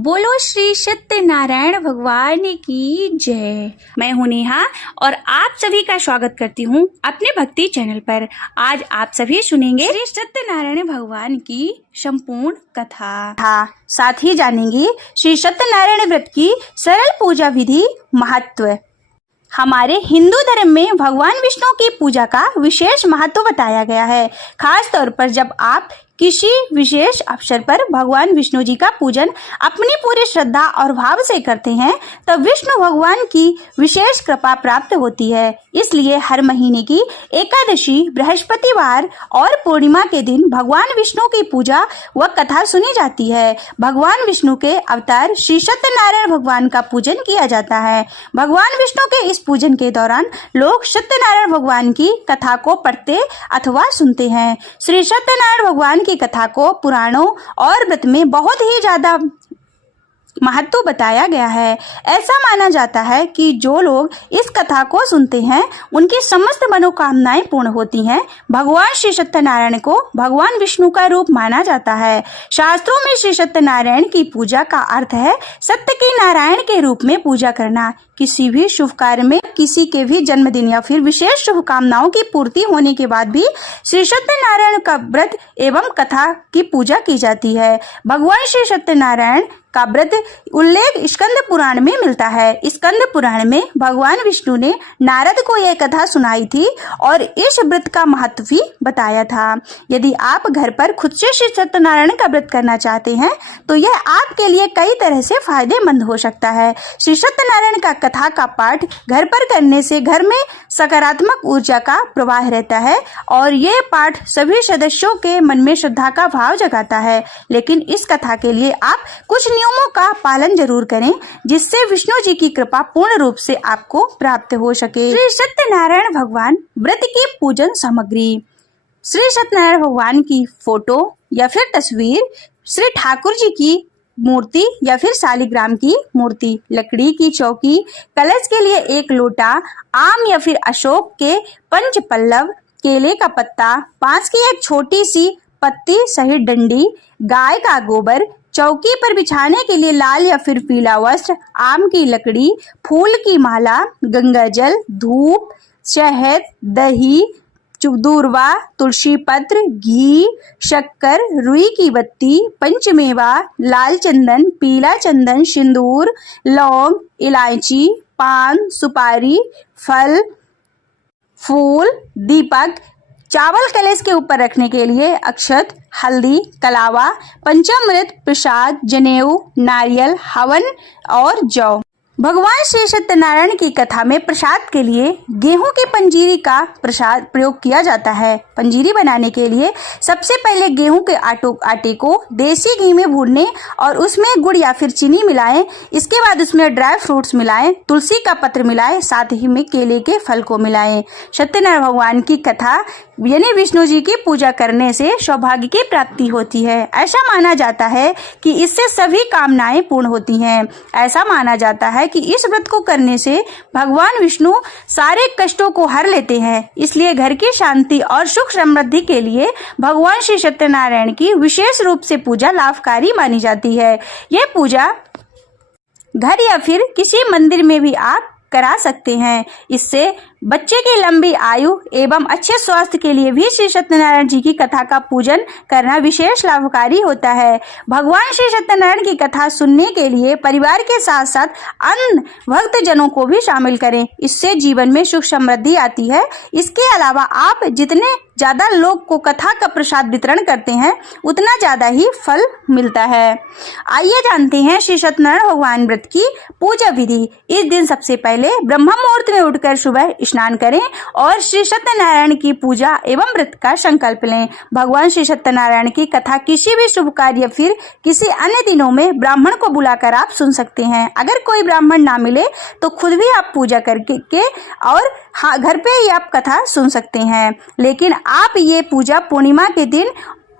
बोलो श्री सत्यनारायण भगवान की जय। मैं हूं नेहा और आप सभी का स्वागत करती हूं अपने भक्ति चैनल पर। आज आप सभी सुनेंगे श्री सत्यनारायण भगवान की संपूर्ण कथा। साथ ही जानेंगे श्री सत्यनारायण व्रत की सरल पूजा विधि, महत्व। हमारे हिंदू धर्म में भगवान विष्णु की पूजा का विशेष महत्व बताया गया है। खास तौर पर जब आप किसी विशेष अवसर पर भगवान विष्णु जी का पूजन अपनी पूरी श्रद्धा और भाव से करते हैं तब विष्णु भगवान की विशेष कृपा प्राप्त होती है। इसलिए हर महीने की एकादशी, बृहस्पतिवार और पूर्णिमा के दिन भगवान विष्णु की पूजा व कथा सुनी जाती है। भगवान विष्णु के अवतार श्री सत्यनारायण भगवान का पूजन किया जाता है। भगवान विष्णु के इस पूजन के दौरान लोग सत्यनारायण भगवान की कथा को पढ़ते अथवा सुनते हैं। श्री सत्यनारायण भगवान की कथा को पुराणों और व्रत में बहुत ही ज्यादा महत्व बताया गया है। ऐसा माना जाता है कि जो लोग इस कथा को सुनते हैं उनकी समस्त मनोकामनाएं पूर्ण होती हैं। भगवान श्री सत्यनारायण को भगवान विष्णु का रूप माना जाता है। शास्त्रों में श्री सत्यनारायण की पूजा का अर्थ है सत्य के नारायण के रूप में पूजा करना। किसी भी शुभ कार्य में, किसी के भी जन्मदिन या फिर विशेष शुभकामनाओं की पूर्ति होने के बाद भी श्री सत्यनारायण का व्रत एवं कथा की पूजा की जाती है। भगवान श्री सत्यनारायण का व्रत उल्लेख स्कंद पुराण में मिलता है। स्कंद पुराण में भगवान विष्णु ने नारद को यह कथा सुनाई थी और इस व्रत का महत्व भी बताया था। यदि आप घर पर खुद से श्री सत्यनारायण का व्रत करना चाहते हैं तो यह आपके लिए कई तरह से फायदेमंद हो सकता है। श्री सत्यनारायण का कथा का पाठ घर पर करने से घर में सकारात्मक ऊर्जा का प्रवाह रहता है और यह पाठ सभी सदस्यों के मन में श्रद्धा का भाव जगाता है। लेकिन इस कथा के लिए आप कुछ नियमों का पालन जरूर करें जिससे विष्णु जी की कृपा पूर्ण रूप से आपको प्राप्त हो सके। श्री सत्यनारायण भगवान व्रत की पूजन सामग्री। श्री सत्यनारायण भगवान की फोटो या फिर तस्वीर, श्री ठाकुर जी की मूर्ति या फिर शालिग्राम की मूर्ति, लकड़ी की चौकी, कलश के लिए एक लोटा, आम या फिर अशोक के पंच पल्लव, केले का पत्ता, बांस की एक छोटी सी पत्ती सहित डंडी, गाय का गोबर, चौकी पर बिछाने के लिए लाल या फिर पीला वस्त्र, आम की लकड़ी, फूल की माला, गंगा जल, धूप, शहद, दही, दूर्वा, तुलसी पत्र, घी, शक्कर, रुई की बत्ती, पंचमेवा, लाल चंदन, पीला चंदन, सिंदूर, लौंग, इलायची, पान, सुपारी, फल, फूल, दीपक, चावल कलश के ऊपर रखने के लिए अक्षत, हल्दी, कलावा, पंचामृत, प्रसाद, जनेऊ, नारियल, हवन और जौ। भगवान श्री सत्यनारायण की कथा में प्रसाद के लिए गेहूं की पंजीरी का प्रसाद प्रयोग किया जाता है। पंजीरी बनाने के लिए सबसे पहले गेहूं के आटे को देसी घी में भूनने और उसमें गुड़ या फिर चीनी मिलाएं। इसके बाद उसमें ड्राई फ्रूट्स मिलाएं, तुलसी का पत्र मिलाएं, साथ ही में केले के फल को मिलाएं। सत्यनारायण भगवान की कथा यानी विष्णु जी की पूजा करने से सौभाग्य की प्राप्ति होती है। ऐसा माना जाता है कि इससे सभी कामनाएं पूर्ण होती हैं। ऐसा माना जाता है कि इस व्रत को करने से भगवान विष्णु सारे कष्टों को हर लेते हैं। इसलिए घर की शांति और सुख समृद्धि के लिए भगवान श्री सत्यनारायण की विशेष रूप से पूजा लाभकारी मानी जाती है। यह पूजा घर या फिर किसी मंदिर में भी आप करा सकते हैं। इससे बच्चे की लंबी आयु एवं अच्छे स्वास्थ्य के लिए भी श्री सत्यनारायण जी की कथा का पूजन करना विशेष लाभकारी होता है। भगवान श्री सत्यनारायण की कथा सुनने के लिए परिवार के साथ साथ अन्य भक्त जनों को भी शामिल करें। इससे जीवन में सुख समृद्धि आती है। इसके अलावा आप जितने ज्यादा लोग को कथा का प्रसाद वितरण करते हैं उतना ज्यादा ही फल मिलता है। आइए जानते हैं श्री सत्यनारायण भगवान व्रत की पूजा विधि। इस दिन सबसे पहले ब्रह्म मुहूर्त में उठकर सुबह स्नान करें और श्री सत्यनारायण की पूजा एवं व्रत का संकल्प लें। भगवान श्री सत्यनारायण की कथा किसी भी शुभ कार्य या फिर किसी अन्य दिनों में ब्राह्मण को बुलाकर आप सुन सकते हैं। अगर कोई ब्राह्मण ना मिले तो खुद भी आप पूजा करके और घर पे ही आप कथा सुन सकते हैं। लेकिन आप ये पूजा पूर्णिमा के दिन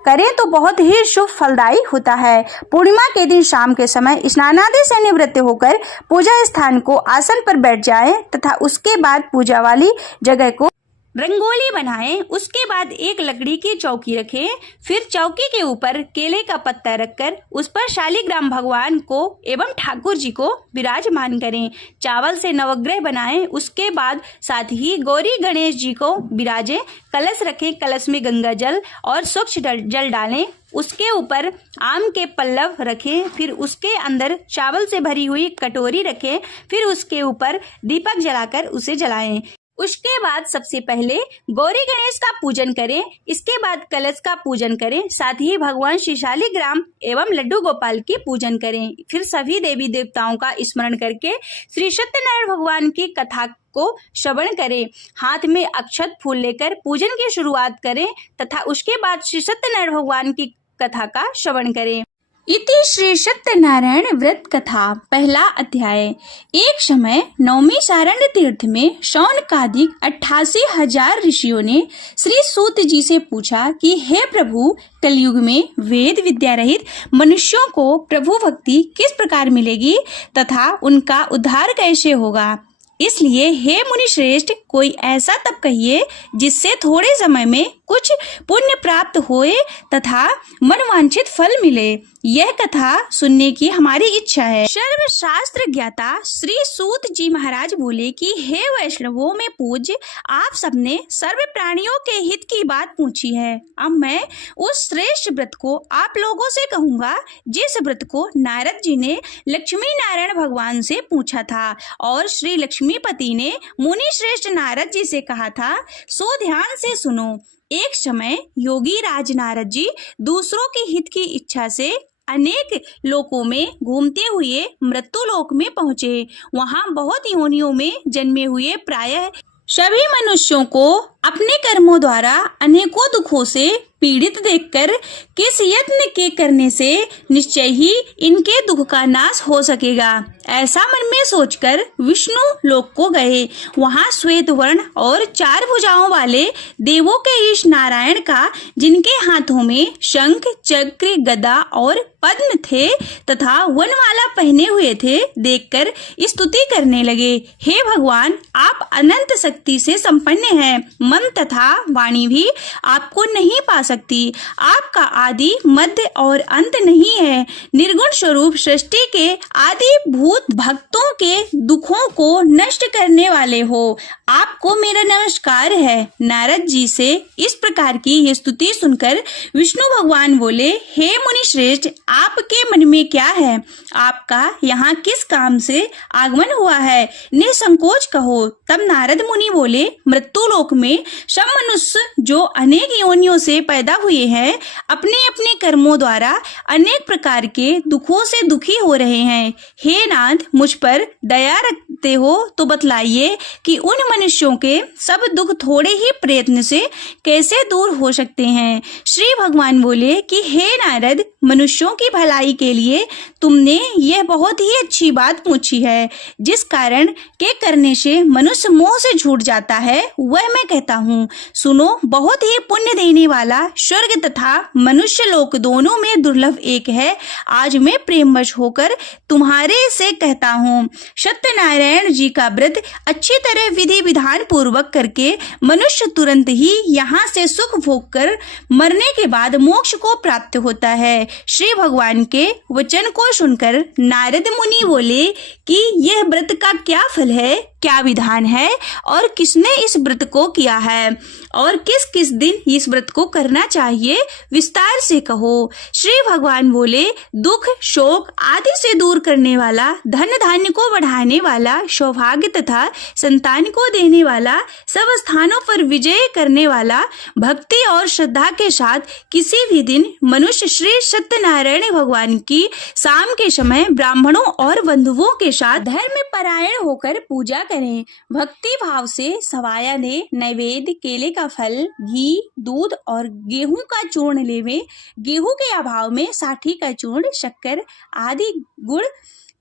करें तो बहुत ही शुभ फलदायी होता है। पूर्णिमा के दिन शाम के समय स्नानादि से निवृत्त होकर पूजा स्थान को आसन पर बैठ जाएं तथा उसके बाद पूजा वाली जगह को रंगोली बनाएं। उसके बाद एक लकड़ी की चौकी रखें। फिर चौकी के ऊपर केले का पत्ता रखकर उस पर शालिग्राम भगवान को एवं ठाकुर जी को विराजमान करें। चावल से नवग्रह बनाएं। उसके बाद साथ ही गौरी गणेश जी को विराजें। कलश रखें। कलश में गंगा जल और स्वच्छ जल डालें। उसके ऊपर आम के पल्लव रखें। फिर उसके अंदर चावल से भरी हुई कटोरी रखें। फिर उसके ऊपर दीपक जलाकर उसे जलाएं। उसके बाद सबसे पहले गौरी गणेश का पूजन करें। इसके बाद कलश का पूजन करें। साथ ही भगवान श्री शालिग्राम एवं लड्डू गोपाल की पूजन करें। फिर सभी देवी देवताओं का स्मरण करके श्री सत्यनारायण भगवान की कथा को श्रवण करें। हाथ में अक्षत फूल लेकर पूजन की शुरुआत करें तथा उसके बाद श्री सत्यनारायण भगवान की कथा का श्रवण करें। इति श्री सत्यनारायण व्रत कथा पहला अध्याय। एक समय नवमी शारण्य तीर्थ में शौनकादिक 88,000 ऋषियों ने श्री सूत जी से पूछा कि हे प्रभु, कलयुग में वेद विद्या रहित मनुष्यों को प्रभु भक्ति किस प्रकार मिलेगी तथा उनका उद्धार कैसे होगा। इसलिए हे मुनि श्रेष्ठ, कोई ऐसा तप कहिए जिससे थोड़े समय में कुछ पुण्य प्राप्त होए तथा मनवांछित फल मिले। यह कथा सुनने की हमारी इच्छा है। सर्वशास्त्र ज्ञाता श्री सूत जी महाराज बोले कि हे वैष्णवों में पूज्य, आप सबने सर्व प्राणियों के हित की बात पूछी है। अब मैं उस श्रेष्ठ व्रत को आप लोगों से कहूँगा जिस व्रत को नारद जी ने लक्ष्मी नारायण भगवान से पूछा था और श्री लक्ष्मीपति ने मुनि श्रेष्ठ नारद जी से कहा था। सो ध्यान से सुनो। एक समय योगी राज नारद जी दूसरों के हित की इच्छा से अनेक लोकों में घूमते हुए मृत्यु लोक में पहुँचे। वहाँ बहुत योनियों में जन्मे हुए प्रायः सभी मनुष्यों को अपने कर्मों द्वारा अनेकों दुखों से पीड़ित देखकर किस यत्न के करने से निश्चय ही इनके दुख का नाश हो सकेगा, ऐसा मन में सोचकर विष्णु लोक को गए। वहाँ श्वेत वर्ण और 4 भुजाओं वाले देवों के ईश नारायण का, जिनके हाथों में शंख चक्र गदा और पद्म थे तथा वनमाला पहने हुए थे, देखकर स्तुति करने लगे। हे भगवान, आप अनंत शक्ति से संपन्न हैं। मन तथा वाणी भी आपको नहीं पा सकती। आपका आदि मध्य और अंत नहीं है। निर्गुण स्वरूप सृष्टि के आदि भूत भक्तों के दुखों को नष्ट करने वाले हो। आपको मेरा नमस्कार है। नारद जी से इस प्रकार की ये स्तुति सुनकर विष्णु भगवान बोले, हे मुनि श्रेष्ठ, आपके मन में क्या है? आपका यहाँ किस काम से आगमन हुआ है? निसंकोच कहो। तब नारद मुनि बोले, मृत्यु लोक में सब मनुष्य जो अनेक योनियों से पैदा हुए हैं, अपने अपने कर्मों द्वारा अनेक प्रकार के दुखों से दुखी हो रहे हैं। हे नाथ, मुझ पर दया रखते हो तो बतलाइए कि उन मनुष्यों के सब दुख थोड़े ही प्रयत्न से कैसे दूर हो सकते हैं। श्री भगवान बोले कि हे नारद, मनुष्यों की भलाई के लिए तुमने यह बहुत ही अच्छी बात पूछी है। जिस कारण के करने से मनुष्य मोह से छूट जाता है, वह मैं कहता हूँ। सुनो, बहुत ही पुण्य देने वाला स्वर्ग तथा मनुष्य लोक दोनों में दुर्लभ एक है। आज मैं प्रेमवश होकर तुम्हारे से कहता हूँ। सत्यनारायण जी का व्रत अच्छी तरह विधि विधान पूर्वक करके मनुष्य तुरंत ही यहाँ से सुख भोग कर मरने के बाद मोक्ष को प्राप्त होता है। श्री भगवान के वचन को सुनकर नारद मुनि बोले कि यह व्रत का क्या फल है, क्या विधान है और किसने इस व्रत को किया है और किस किस दिन इस व्रत को करना चाहिए, विस्तार से कहो। श्री भगवान बोले, दुख शोक आदि से दूर करने वाला, धन धान्य को बढ़ाने वाला, सौभाग्य तथा संतान को देने वाला, सब स्थानों पर विजय करने वाला, भक्ति और श्रद्धा के साथ किसी भी दिन मनुष्य श्री सत्यनारायण भगवान की शाम के समय ब्राह्मणों और बंधुओं के साथ धर्म परायण होकर पूजा करें। भक्ति भाव से सवाया दे, नैवेद्य केले का फल, घी, दूध और गेहूं का चूर्ण लेवे। गेहूं के अभाव में साठी का चूर्ण, शक्कर आदि गुड़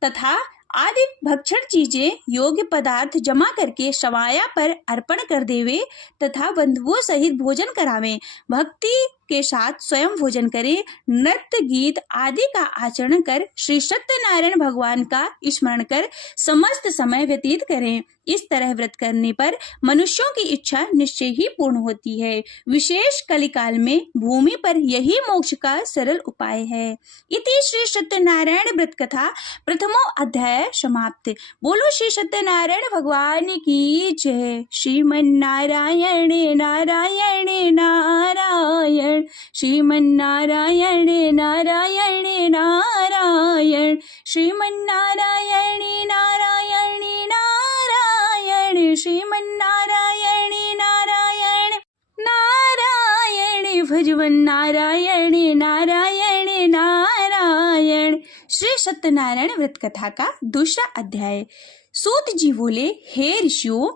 तथा आदि भक्षण चीजें योग्य पदार्थ जमा करके सवाया पर अर्पण कर देवे तथा बंधुओं सहित भोजन करावे। भक्ति के साथ स्वयं भोजन करें। नृत्य गीत आदि का आचरण कर श्री सत्यनारायण भगवान का स्मरण कर समस्त समय व्यतीत करें। इस तरह व्रत करने पर मनुष्यों की इच्छा निश्चय ही पूर्ण होती है। विशेष कलिकाल में भूमि पर यही मोक्ष का सरल उपाय है। इति श्री सत्यनारायण व्रत कथा प्रथमो अध्याय समाप्त। बोलो श्री सत्यनारायण भगवान की जय। श्रीमन्नारायण नारायण नारायण, श्रीमन्नारायण नारायण नारायण, श्रीमन्नारायण नारायण नारायण, श्रीमन्नारायण नारायण नारायण, भजवन नारायण नारायण नारायण। श्री सत्यनारायण व्रत कथा का दूसरा अध्याय। सूत जी बोले, हे ऋषियों,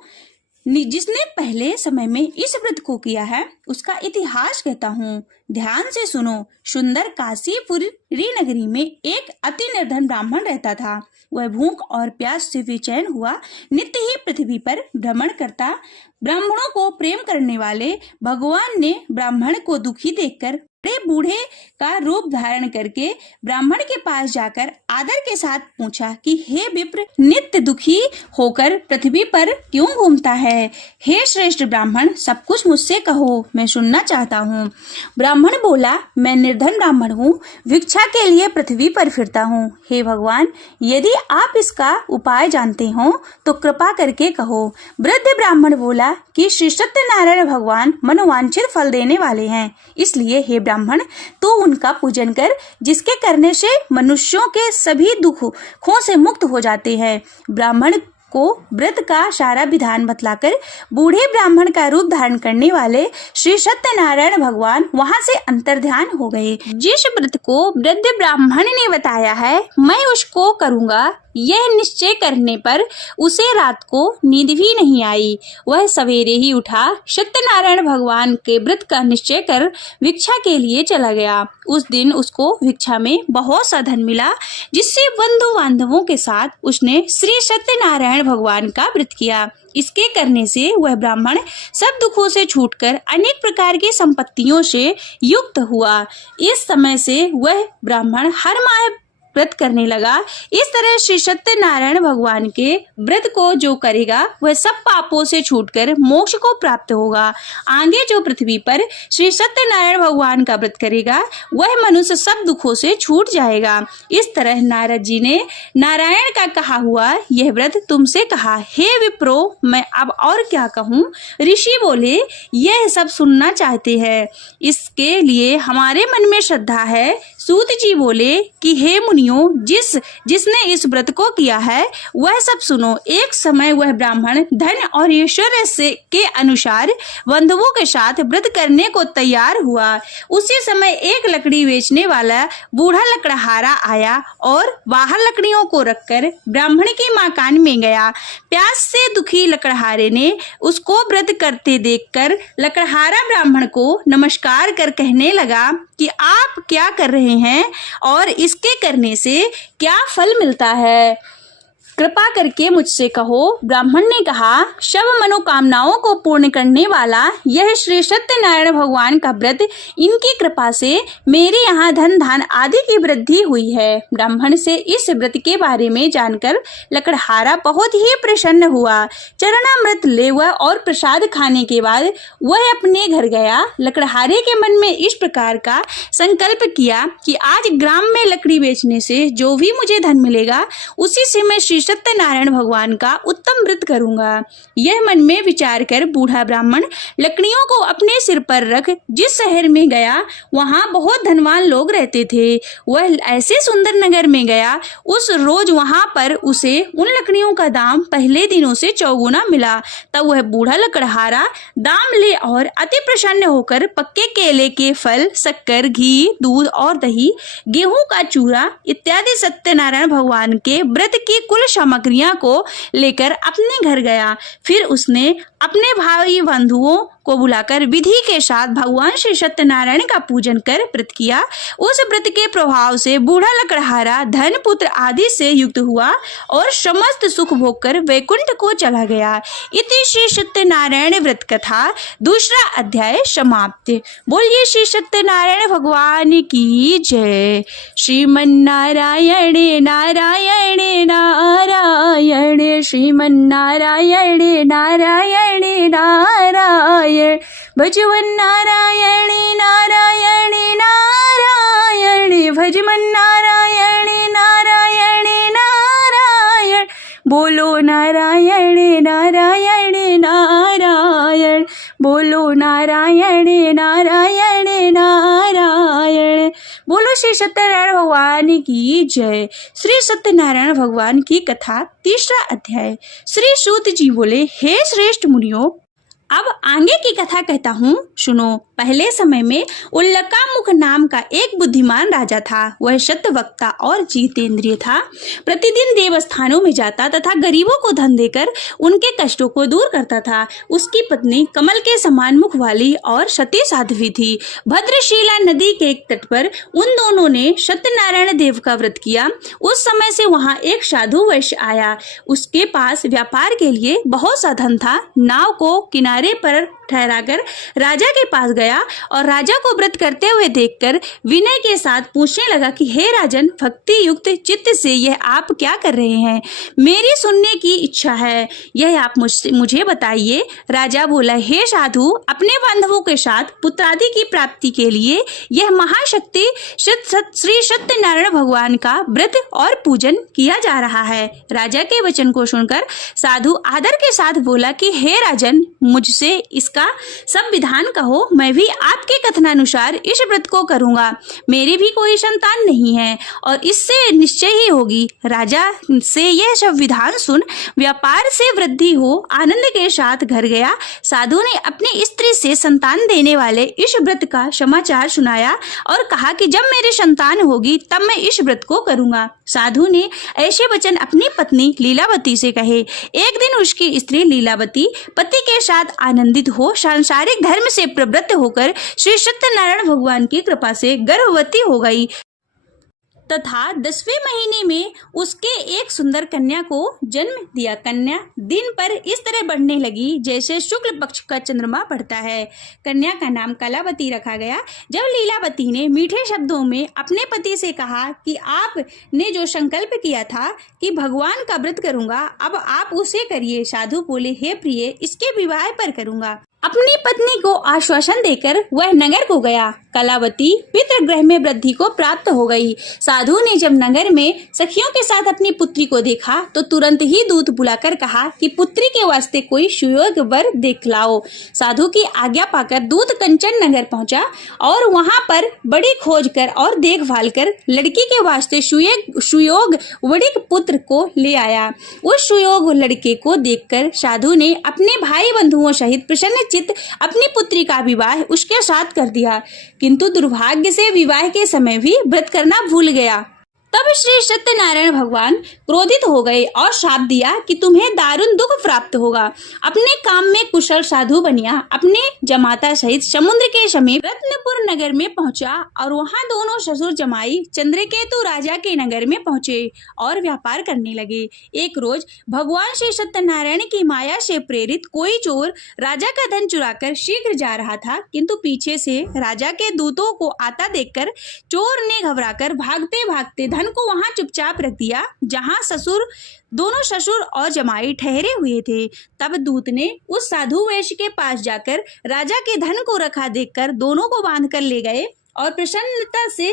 जिसने पहले समय में इस व्रत को किया है उसका इतिहास कहता हूँ, ध्यान से सुनो। सुंदर काशीपुरी नगरी में एक अति निर्धन ब्राह्मण रहता था। वह भूख और प्यास से बेचैन हुआ नित्य ही पृथ्वी पर भ्रमण करता। ब्राह्मणों को प्रेम करने वाले भगवान ने ब्राह्मण को दुखी देखकर बड़े बूढ़े का रूप धारण करके ब्राह्मण के पास जाकर आदर के साथ पूछा कि हे विप्र, नित्य दुखी होकर पृथ्वी पर क्यों घूमता है? हे श्रेष्ठ ब्राह्मण, सब कुछ मुझसे कहो, मैं सुनना चाहता हूँ। ब्राह्मण बोला, मैं निर्धन ब्राह्मण हूँ, भिक्षा के लिए पृथ्वी पर फिरता हूँ। हे भगवान, यदि आप इसका उपाय जानते हो तो कृपा करके कहो। वृद्ध ब्राह्मण बोला कि श्री सत्यनारायण भगवान मनोवांछित फल देने वाले हैं, इसलिए हे ब्राह्मण, तू उनका पूजन कर, जिसके करने से मनुष्यों के सभी दुखों से मुक्त हो जाते हैं। ब्राह्मण को व्रत का सारा विधान बतलाकर बूढ़े ब्राह्मण का रूप धारण करने वाले श्री सत्यनारायण भगवान वहां से अंतर्ध्यान हो गए। जिस व्रत को वृद्ध ब्राह्मण ने बताया है मैं उसको करूंगा, यह निश्चय करने पर उसे रात को नींद भी नहीं आई। वह सवेरे ही उठा, सत्यनारायण भगवान के व्रत का निश्चय कर भिक्षा के लिए चला गया। उस दिन उसको भिक्षा में बहुत सा धन मिला, जिससे बंधु बांधवों के साथ उसने श्री सत्यनारायण भगवान का व्रत किया। इसके करने से वह ब्राह्मण सब दुखों से छूटकर अनेक प्रकार की संपत्तियों से युक्त हुआ। इस समय से वह ब्राह्मण हर माह व्रत करने लगा। इस तरह श्री सत्यनारायण भगवान के व्रत को जो करेगा वह सब पापों से छूटकर मोक्ष को प्राप्त होगा। आगे जो पृथ्वी पर श्री सत्यनारायण भगवान का व्रत करेगा वह मनुष्य सब दुखों से छूट जाएगा। इस तरह नारद जी ने नारायण का कहा हुआ यह व्रत तुमसे कहा। हे विप्रो, मैं अब और क्या कहूँ? ऋषि बोले, यह सब सुनना चाहते हैं, इसके लिए हमारे मन में श्रद्धा है। सूत जी बोले कि हे मुनियों, जिसने इस व्रत को किया है वह सब सुनो। एक समय वह ब्राह्मण धन और ऐश्वर्य से के अनुसार बंधुओं के साथ व्रत करने को तैयार हुआ। उसी समय एक लकड़ी बेचने वाला बूढ़ा लकड़हारा आया और बाहर लकड़ियों को रखकर ब्राह्मण की मकान में गया। प्यास से दुखी लकड़हारे ने उसको व्रत करते देखकर लकड़हारा ब्राह्मण को नमस्कार कर कहने लगा कि आप क्या कर रहे हैं और इसके करने से क्या फल मिलता है? कृपा करके मुझसे कहो। ब्राह्मण ने कहा, सब मनोकामनाओं को पूर्ण करने वाला यह श्री सत्यनारायण भगवान का व्रत, इनकी कृपा से मेरे यहाँ धन धान आदि की वृद्धि हुई है। ब्राह्मण से इस व्रत के बारे में जानकर लकड़हारा बहुत ही प्रसन्न हुआ। चरणामृत लेवा और प्रसाद खाने के बाद वह अपने घर गया। लकड़हारे के मन में इस प्रकार का संकल्प किया कि आज ग्राम में लकड़ी बेचने से जो भी मुझे धन मिलेगा उसी से मैं श्री सत्यनारायण भगवान का उत्तम व्रत करूंगा। यह मन में विचार कर बूढ़ा ब्राह्मण लकड़ियों को अपने सिर पर रख जिस शहर में गया वहां बहुत धनवान लोग रहते थे। वह ऐसे सुंदर नगर में गया, उस रोज वहां पर उसे उन लकड़ियों का दाम पहले दिनों से चौगुना मिला। तब वह बूढ़ा लकड़हारा दाम ले और अति प्रसन्न होकर पक्के केले के फल, शक्कर, घी, दूध और दही, गेहूं का चूरा इत्यादि सत्यनारायण भगवान के व्रत की कुल सामग्रियां को लेकर अपने घर गया। फिर उसने अपने भाई बंधुओं को बुलाकर विधि के साथ भगवान श्री सत्यनारायण का पूजन कर व्रत किया। उस व्रत के प्रभाव से बूढ़ा लकड़हारा धन पुत्र आदि से युक्त हुआ और समस्त सुख भोग कर वैकुंठ को चला गया। इति श्री सत्यनारायण व्रत कथा दूसरा अध्याय समाप्त। बोलिए श्री सत्यनारायण भगवान की जय। श्रीमन्नारायण नारायण नारायण, श्रीमन्नारायण नारायण नारायण भजमन नारायण नारायण नारायण भजमन नारायण नारायण नारायण बोलो नारायण नारायण नारायण बोलो नारायण नारायण नारायण। बोलो श्री सत्यनारायण भगवान की जय। श्री सत्यनारायण भगवान की कथा तीसरा अध्याय। श्री सूत जी बोले, हे श्रेष्ठ मुनियों, अब आगे की कथा कहता हूँ, सुनो। पहले समय में उल्लकामुख नाम का एक बुद्धिमान राजा था। वह सत्यवक्ता और जितेंद्रिय था। प्रतिदिन देवस्थानों में जाता तथा गरीबों को धन देकर उनके कष्टों को दूर करता था। उसकी पत्नी कमल के समान मुख वाली और सती साध्वी थी। भद्रशिला नदी के तट पर उन दोनों ने सत्यनारायण देव का व्रत किया। उस समय से वहाँ एक साधु वैश्य आया। उसके पास व्यापार के लिए बहुत सा धन था। नाव को किनारे पर ठहराकर राजा के पास गया और राजा को व्रत करते हुए देखकर विनय के साथ पूछने लगा कि हे राजन, भक्ति युक्त चित्त से यह आप क्या कर रहे हैं? मेरी सुनने की इच्छा है, यह आप मुझे बताइए। राजा बोला, हे साधु, अपने बांधवों के साथ पुत्रादि की प्राप्ति के लिए यह महाशक्ति श्री सत्यनारायण भगवान का व्रत और पूजन किया जा रहा है। राजा के वचन को सुनकर साधु आदर के साथ बोला कि हे राजन, मुझसे इसका सब विधान कहो, मैं भी आपके कथनानुसार इस व्रत को करूंगा। मेरी भी कोई संतान नहीं है और इससे निश्चय ही होगी। राजा से यह सब विधान सुन व्यापार से वृद्धि हो आनंद के साथ घर गया। साधु ने अपनी स्त्री से संतान देने वाले इस व्रत का समाचार सुनाया और कहा कि जब मेरी संतान होगी तब मैं इस व्रत को करूंगा। साधु ने ऐसे वचन अपनी पत्नी लीलावती से कहे। एक दिन उसकी स्त्री लीलावती पति के साथ आनंदित हो सांसारिक धर्म से प्रवृत्त होकर श्री सत्यनारायण भगवान की कृपा से गर्भवती हो गई तथा 10वें महीने में उसके एक सुंदर कन्या को जन्म दिया। कन्या दिन पर इस तरह बढ़ने लगी जैसे शुक्ल पक्ष का चंद्रमा बढ़ता है। कन्या का नाम कलावती रखा गया। जब लीलावती ने मीठे शब्दों में अपने पति से कहा कि आपने जो संकल्प किया था कि भगवान का व्रत करूंगा, अब आप उसे करिए। साधु बोले, हे प्रिय, इसके विवाह पर करूंगा। अपनी पत्नी को आश्वासन देकर वह नगर को गया। कलावती पितृगृह में वृद्धि को प्राप्त हो गई। साधु ने जब नगर में सखियों के साथ अपनी पुत्री को देखा तो तुरंत ही दूत बुलाकर कहा कि पुत्री के वास्ते कोई सुयोग वर देख लाओ। साधु की आज्ञा पाकर दूत कंचन नगर पहुंचा और वहां पर बड़ी खोज कर और देखभाल कर लड़की के वास्ते सुयोग वड़िक पुत्र को ले आया। उस सुयोग लड़के को देखकर साधु ने अपने भाई बंधुओं सहित प्रसन्न चित्त अपनी पुत्री का विवाह उसके साथ कर दिया, किंतु दुर्भाग्य से विवाह के समय भी व्रत करना भूल गया। तब श्री सत्यनारायण भगवान क्रोधित हो गए और शाप दिया कि तुम्हें दारुण दुख प्राप्त होगा। अपने काम में कुशल साधु बनिया अपने जमाता सहित समुद्र के समीप रत्नपुर नगर में पहुंचा और वहां दोनों ससुर जमाई चंद्रकेतु राजा के नगर में पहुंचे और व्यापार करने लगे। एक रोज भगवान श्री सत्यनारायण की माया से प्रेरित कोई चोर राजा का धन चुराकर शीघ्र जा रहा था, किंतु पीछे से राजा के दूतों को आता देखकर चोर ने घबराकर भागते भागते धन को वहां चुपचाप रख दिया जहां दोनों ससुर और जमाई ठहरे हुए थे। तब दूत ने उस साधु वैश्य के पास जाकर राजा के धन को रखा देखकर दोनों को बांधकर ले गए और प्रसन्नता से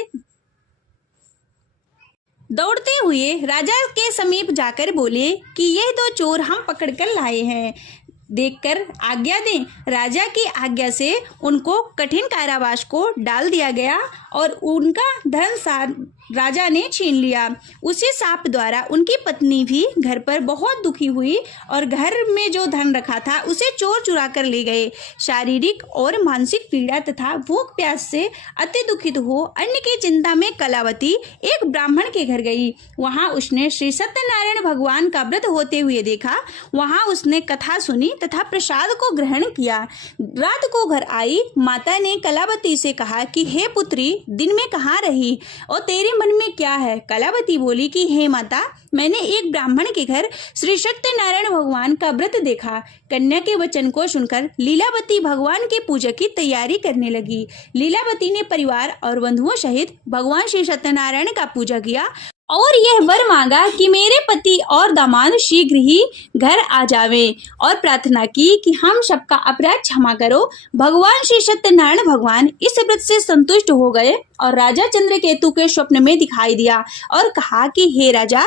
दौड़ते हुए राजा के समीप जाकर बोले कि यह दो चोर हम पकड़कर लाए हैं, देखकर आज्ञा दें। राजा की आज्ञा से उनको कठिन कारावास को डाल दिया गया और उनका धन राजा ने छीन लिया। उसी साप द्वारा उनकी पत्नी भी घर पर बहुत दुखी हुई और घर में जो धन रखा था उसे चोर चुरा कर ले गए। शारीरिक और मानसिक पीड़ा तथा भूख प्यास से अति दुखित हो अन्न की चिंता में कलावती एक ब्राह्मण के घर गई। वहां उसने श्री सत्यनारायण भगवान का व्रत होते हुए देखा। वहां उसने कथा सुनी तथा प्रसाद को ग्रहण किया। रात को घर आई माता ने कलावती से कहा कि हे पुत्री, दिन में कहाँ रही और तेरे मन में क्या है? कलावती बोली कि हे माता, मैंने एक ब्राह्मण के घर श्री सत्यनारायण भगवान का व्रत देखा। कन्या के वचन को सुनकर लीलावती भगवान के पूजा की तैयारी करने लगी। लीलावती ने परिवार और बंधुओं सहित भगवान श्री सत्यनारायण का पूजा किया और यह वर मांगा कि मेरे पति और दामाद शीघ्र ही घर आ जावें और प्रार्थना की कि हम सबका अपराध क्षमा करो। भगवान श्री सत्यनारायण भगवान इस व्रत से संतुष्ट हो गए और राजा चंद्रकेतु के स्वप्न में दिखाई दिया और कहा कि हे राजा,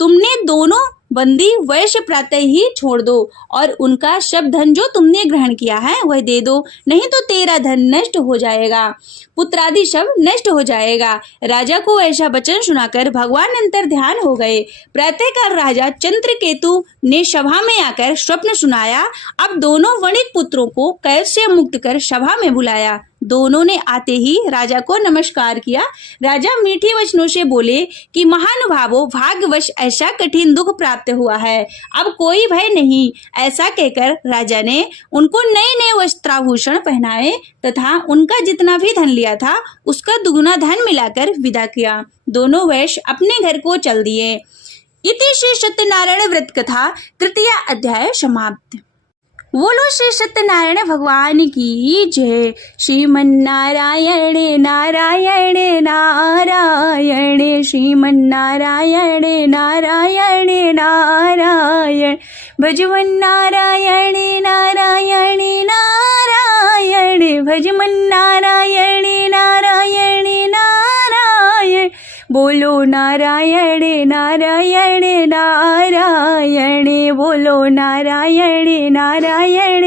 तुमने दोनों बंदी वैश्य प्रातः ही छोड़ दो और उनका सब धन जो तुमने ग्रहण किया है वह दे दो, नहीं तो तेरा धन नष्ट हो जाएगा, पुत्रादि सब नष्ट हो जाएगा। राजा को ऐसा वचन सुनाकर भगवान अंतर ध्यान हो गए। प्रातःकाल राजा चंद्रकेतु ने सभा में आकर स्वप्न सुनाया। अब दोनों वणिक पुत्रों को कैद से मुक्त कर सभा में बुलाया। दोनों ने आते ही राजा को नमस्कार किया। राजा मीठे वचनों से बोले कि महानुभावों, भाग्यवश ऐसा कठिन दुख प्राप्त हुआ है, अब कोई भय नहीं। ऐसा कहकर राजा ने उनको नए नए वस्त्राभूषण पहनाए तथा उनका जितना भी धन लिया था उसका दुगुना धन मिलाकर विदा किया। दोनों वैश्य अपने घर को चल दिए। इति श्री सत्यनारायण व्रत कथा तृतीय अध्याय समाप्त। बोलो श्री सत्यनारायण भगवान की जय। श्रीमन्नारायण नारायण नारायण, श्रीमन्नारायण नारायण नारायण, भजमन नारायण नारायण नारायण, भजमन नारायण नारायण नारायण। बोलो नारायण नारायण नारायण, बोलो नारायण नारायण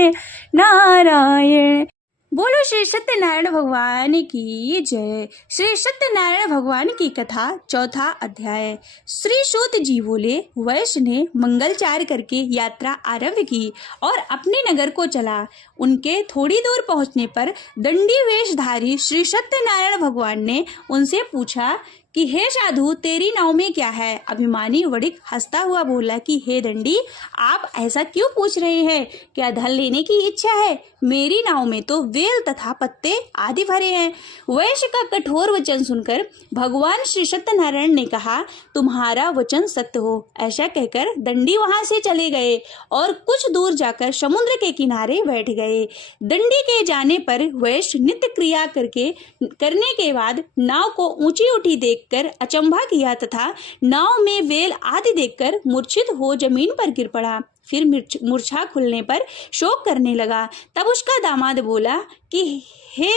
नारायण। बोलो श्री सत्यनारायण भगवान की जय। श्री सत्यनारायण भगवान की कथा चौथा अध्याय। श्री सूत जी बोले, वैश्य ने मंगलचार करके यात्रा आरंभ की और अपने नगर को चला। उनके थोड़ी दूर पहुंचने पर दंडी वेशधारी श्री सत्यनारायण भगवान ने उनसे पूछा कि हे साधु, तेरी नाव में क्या है? अभिमानी वणिक हंसता हुआ बोला कि हे दंडी, आप ऐसा क्यों पूछ रहे हैं? क्या धन लेने की इच्छा है? मेरी नाव में तो वेल तथा पत्ते आदि भरे हैं। वैश्य का कठोर वचन सुनकर भगवान श्री सत्यनारायण ने कहा, तुम्हारा वचन सत्य हो। ऐसा कहकर दंडी वहां से चले गए और कुछ दूर जाकर समुद्र के किनारे बैठ गए। दंडी के जाने पर वैश्य नित्य क्रिया करने के बाद नाव को ऊंची उठी देखकर अचंभा किया तथा नाव में वेल आदि देखकर मूर्छित हो जमीन पर गिर पड़ा। फिर मूर्छा खुलने पर शोक करने लगा। तब उसका दामाद बोला कि हे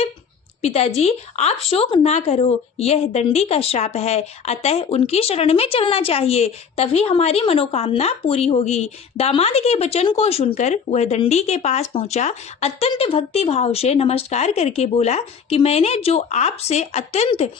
पिताजी, आप शोक ना करो, यह दंडी का श्राप है, अतः उनकी शरण में चलना चाहिए, तभी हमारी मनोकामना पूरी होगी। दामाद के वचन को सुनकर वह दंडी के पास पहुंचा। अत्यंत भक्ति भाव से नमस्कार करके बोला कि मैंने जो आपसे अत्यंत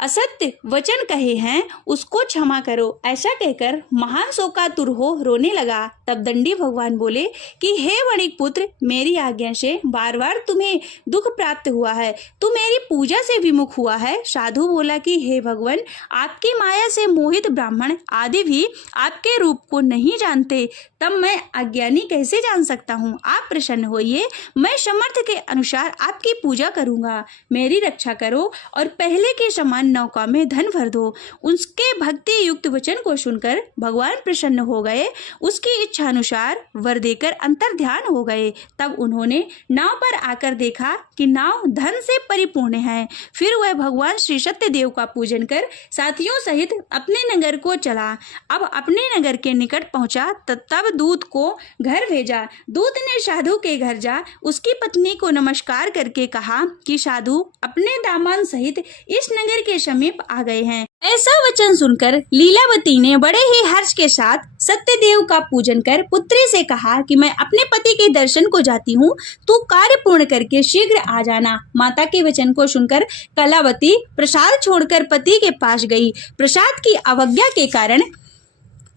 असत्य वचन कहे हैं उसको क्षमा करो। ऐसा कहकर महान शोकातुर हो रोने लगा। तब दंडी भगवान बोले कि हे वणिक पुत्र, मेरी आज्ञा से बार बार तुम्हें दुख प्राप्त हुआ है, तू मेरी पूजा से विमुख हुआ है। साधु बोला कि हे भगवान, आपकी माया से मोहित ब्राह्मण आदि भी आपके रूप को नहीं जानते, तब मैं अज्ञानी कैसे जान सकता हूँ? आप प्रसन्न होइए, मैं समर्थ के अनुसार आपकी पूजा करूंगा। मेरी रक्षा करो और पहले के समान नौका में धन भर दो। उसके भक्ति युक्त वचन को सुनकर भगवान प्रसन्न हो गए। उसकी इच्छा अनुसार वर देकर अंतर ध्यान हो गए। तब उन्होंने नाव पर आकर देखा कि नाव धन से परिपूर्ण है। फिर वह भगवान श्री सत्यदेव का पूजन कर साथियों सहित अपने नगर को चला। अब अपने नगर के निकट पहुंचा तब दूत को घर भेजा। दूत ने साधु के घर जा उसकी पत्नी को नमस्कार करके कहा कि साधु अपने दामाद सहित इस नगर के समीप आ गए हैं। ऐसा वचन सुनकर लीलावती ने बड़े ही हर्ष के साथ सत्यदेव का पूजन कर पुत्री से कहा कि मैं अपने पति के दर्शन को जाती हूँ, तू कार्य पूर्ण करके शीघ्र आ जाना। माता के वचन को सुनकर कलावती प्रसाद छोड़कर पति के पास गई। प्रसाद की अवज्ञा के कारण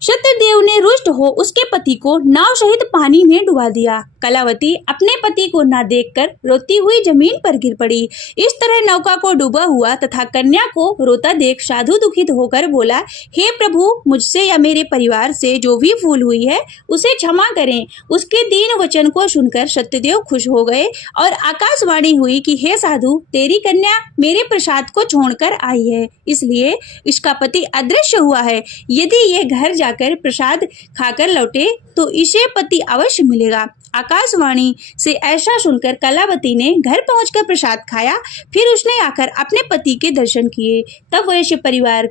सत्यदेव ने रुष्ट हो उसके पति को नाव सहित पानी में डुबा दिया। कलावती अपने पति को न देखकर रोती हुई जमीन पर गिर पड़ी। इस तरह नौका को डूबा हुआ तथा कन्या को रोता देख साधु दुखित होकर बोला, हे प्रभु, मुझसे या मेरे परिवार से जो भी भूल हुई है उसे क्षमा करें। उसके दीन वचन को सुनकर सत्यदेव खुश हो गए और आकाशवाणी हुई कि हे साधु, तेरी कन्या मेरे प्रसाद को छोड़कर आई है, इसलिए इसका पति अदृश्य हुआ है। यदि ये घर जाकर प्रसाद खाकर लौटे तो इसे पति अवश्य मिलेगा। आकाशवाणी से ऐसा सुनकर कलावती ने घर पहुंचकर प्रसाद खाया। फिर उसने आकर अपने पति के दर्शन किए। तब वैश्य परिवार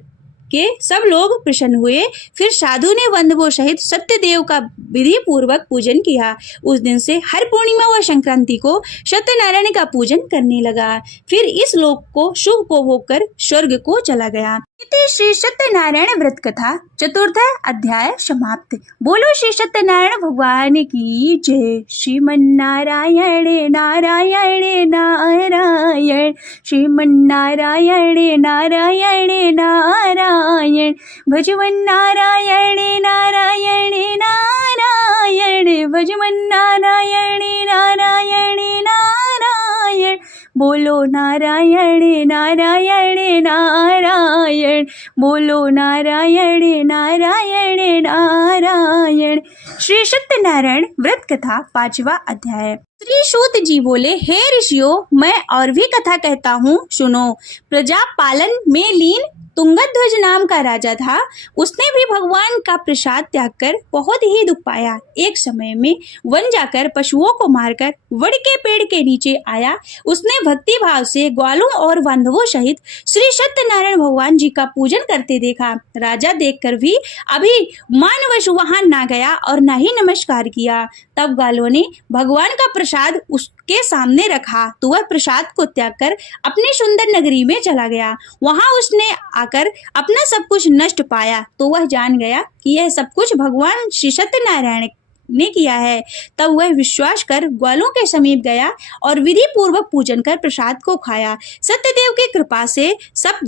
के सब लोग प्रसन्न हुए। फिर साधु ने वंदवो सहित सत्यदेव का विधि पूर्वक पूजन किया। उस दिन से हर पूर्णिमा व संक्रांति को सत्यनारायण का पूजन करने लगा। फिर इस लोक को सुख उपभोग कर स्वर्ग को चला गया। इति श्री सत्यनारायण व्रत कथा चतुर्थ अध्याय समाप्त। बोलो श्री सत्यनारायण भगवान की जय। श्रीमन्नारायण नारायण नारायण, श्रीमन्नारायण नारायण नारायण, भजवन नारायण नारायण नारायण, भजवन नारायण नारायण नारायण। बोलो नारायण नारायण नारायण, बोलो नारायण नारायण नारायण। श्री सत्यनारायण व्रत कथा 5वां अध्याय। श्री सूत जी बोले, हे ऋषियों, मैं और भी कथा कहता हूँ, सुनो। प्रजा पालन में लीन तुंगध्वज नाम का राजा था। उसने भी भगवान का प्रसाद त्याग कर बहुत ही दुख पाया। एक समय में वन जाकर पशुओं को मारकर वड़ के पेड़ के नीचे आया। उसने भक्ति भाव से ग्वालों और बांधवों सहित श्री सत्यनारायण भगवान जी का पूजन करते देखा। राजा देखकर भी अभिमानवश वहां ना गया और ना ही नमस्कार किया। तब ग्वालों ने भगवान का प्रसाद उसके सामने रखा तो वह प्रसाद को त्याग कर अपनी सुंदर नगरी में चला गया। वहां उसने आकर अपना सब कुछ नष्ट पाया तो वह जान गया कि यह सब कुछ भगवान श्री सत्यनारायण ने किया है। तब वह विश्वास कर ग्वालों के समीप गया और विधि पूर्वक पूजन कर प्रसाद को खाया। सत्यदेव की कृपा से सब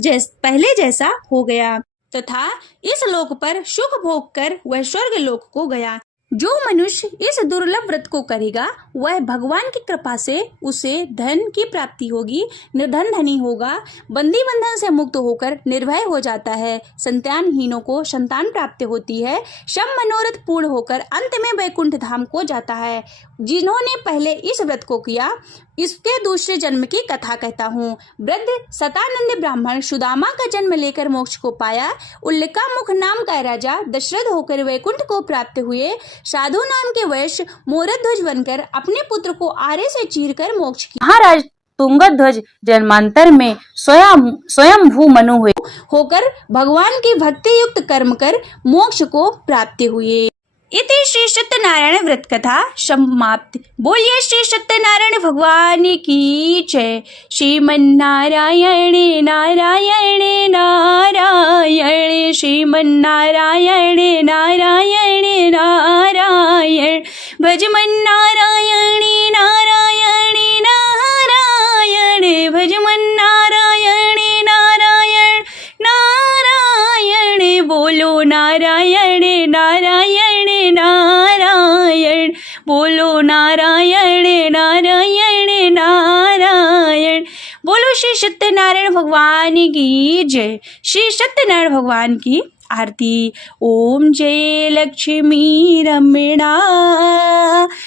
पहले जैसा हो गया तथा इस लोक पर सुख भोग कर वह स्वर्ग लोक को गया। जो मनुष्य इस दुर्लभ व्रत को करेगा वह भगवान की कृपा से उसे धन की प्राप्ति होगी, निर्धन धनी होगा, बंदी बंधन से मुक्त होकर निर्भय हो जाता है, संतानहीनों को संतान प्राप्ति होती है, सब मनोरथ पूर्ण होकर अंत में वैकुंठ धाम को जाता है। जिन्होंने पहले इस व्रत को किया इसके दूसरे जन्म की कथा कहता हूँ। वृद्ध सतानंद ब्राह्मण सुदामा का जन्म लेकर मोक्ष को पाया। उल्लिका मुख नाम का राजा दशरथ होकर वैकुंठ को प्राप्त हुए। साधु नाम के वैश्य मोरध्वज बनकर अपने पुत्र को आरे से चीरकर मोक्ष किया। महाराज तुंगध्वज जन्मांतर में स्वयंभू मनु हुए होकर भगवान की भक्ति युक्त कर्म कर मोक्ष को प्राप्त हुए। इति श्री सत्यनारायण व्रत कथा समाप्त। बोलिए श्री सत्यनारायण भगवान की जय। श्रीमन्नारायण नारायण नारायण, श्रीमन्नारायण नारायण नारायण, भजमन नारायण नारायण नारायण, भजमन नारायण नारायण नारायण। बोलो नारायण नारायण नारायण, बोलो नारायण नारायण नारायण। बोलो श्री सत्यनारायण भगवान की जय। श्री सत्यनारायण भगवान की आरती। ओम जय लक्ष्मी रमणा,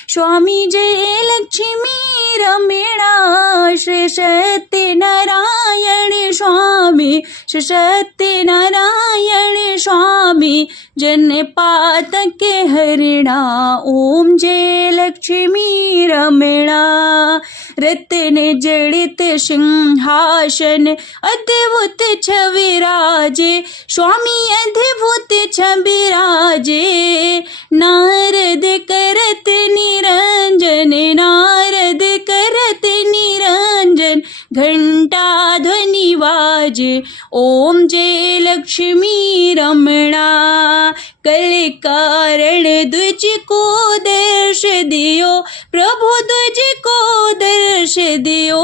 स्वामी जय लक्ष्मी रमणा, श्री सत्यनारायण स्वामी, श्री सत्यनारायण स्वामी, जन पातक हरिणा। ओम जय लक्ष्मी रमणा, रत्न जड़ित सिंहासन अद्भुत छविराजे, स्वामी अद्भुत छविराजे। नारद करत निरंजन, नारद करत निरंजन, घंटा ध्वनि बाजे। ओम जय लक्ष्मी रमणा, कल कारण द्विज को दर्श दियो, प्रभु द्विज को दर्श दियो।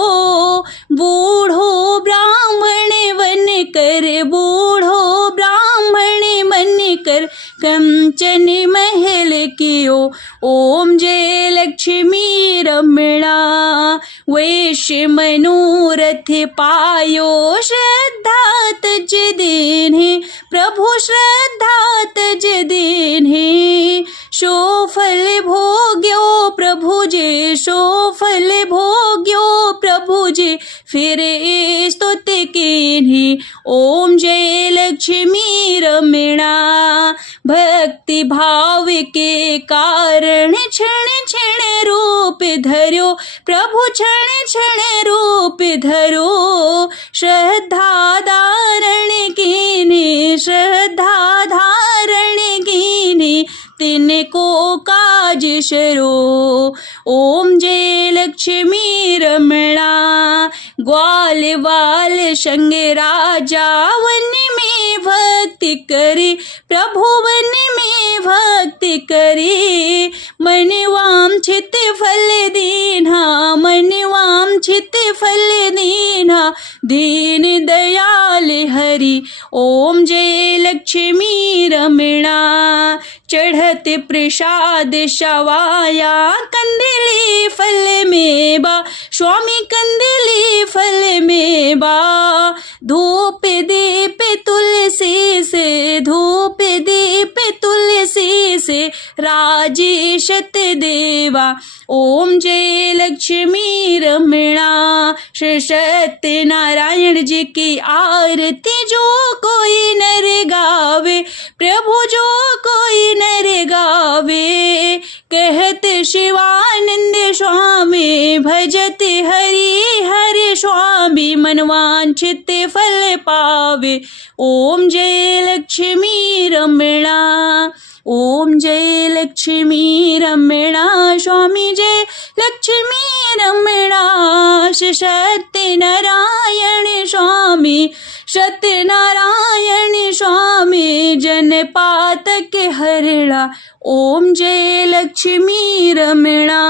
बूढ़ो ब्राह्मण बन कर, बूढ़ो ब्राह्मण बन कर, कंचन महल कियो। ओम जय लक्ष्मी रमणा, वैश्य मनोरथ पायो, श्रद्धा तज देन्हे, प्रभु श्रद्धा तज देन्हे। सो फल भोग्यो प्रभु जे, सो फल भोग्यो प्रभु जे, फिर स्तुति कीन्हे। ओम जय लक्ष्मी रमणा, भक्ति भाव के कारण क्षण क्षण रूप धरो प्रभु क्षण क्षण रूप धरो श्रद्धा धारण कीने श्रद्धा धारण कीने तिनको काज शरो ओम जय लक्ष्मी रमणा ग्वाल वाल संग राजा वन में भक्ति करे प्रभु वन में भक्ति करे मन वांछित फल दीना मन वांछित फल दीना दीन दयाल हरि ओम जय लक्ष्मी रमणा चढ़त प्रसाद शवाया कंदली फल में बा स्वामी कंदली फल में बा धूप दीप तुलसी से धूप दीप तुलसी से राजेशत देवा ओम जय लक्ष्मी रमणा श्री सत्यनारायण जी की आरती जो कोई नर गावे प्रभु जो कोई नर गावे कहत शिवानंद स्वामी भजत हरि हरि स्वामी मनवांछित फल पावे ओम जय लक्ष्मी रमणा ओम जय लक्ष्मी रमणा स्वामी जय लक्ष्मी रमणा श्री सत्यनारायण स्वामी सत्यनारायण स्वामी जनपातक हरणा ओम जय लक्ष्मी रमणा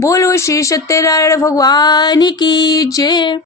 बोलो श्री सत्यनारायण भगवान की जय।